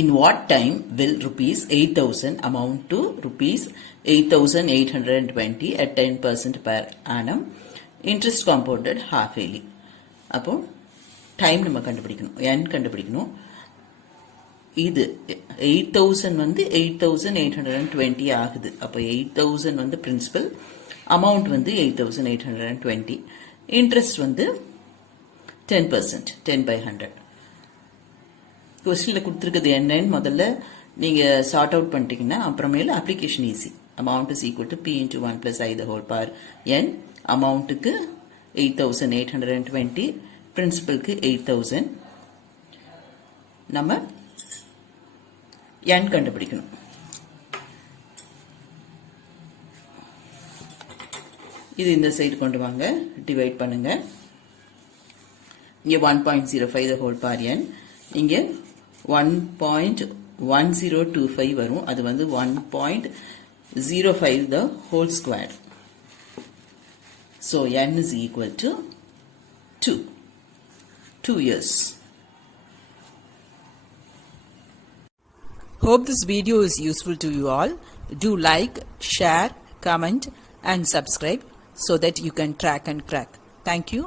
In what time will rupees 8,000 amount to rupees 8,820 at 10% per annum, interest compounded half yearly? அப்போ time நம்ம கண்டுபிடிக்கணும், n கண்டுபிடிக்கணும். இது 8,000 வந்து 8,820 ஆகுது. அப்போ 8,000 வந்து பிரின்சிபல், அமௌண்ட் வந்து 8,820, இன்ட்ரெஸ்ட் வந்து 10%, 10 by 100. கொஸ்டின்ல கொடுத்துருக்குது என்னன்னு முதல்ல நீங்க சார்ட் அவுட் பண்ணிட்டீங்கன்னா அப்புறமேல application easy. Amount is equal to P into 1 plus I the whole power N. அமௌண்ட்டுக்கு 8,820, பிரின்சிபலுக்கு 8,000. நம்ம என் கண்டுபிடிக்கணும். இது இந்த சைடு கொண்டு வாங்க, டிவைட் பண்ணுங்க. இங்க 1.05 the whole power n, இங்க 1.1025 வரும். அது வந்து 1.05 the whole square. So n is equal to 2 years. Hope this video is useful to you all. Do like, share, comment and subscribe so that you can track and crack. Thank you.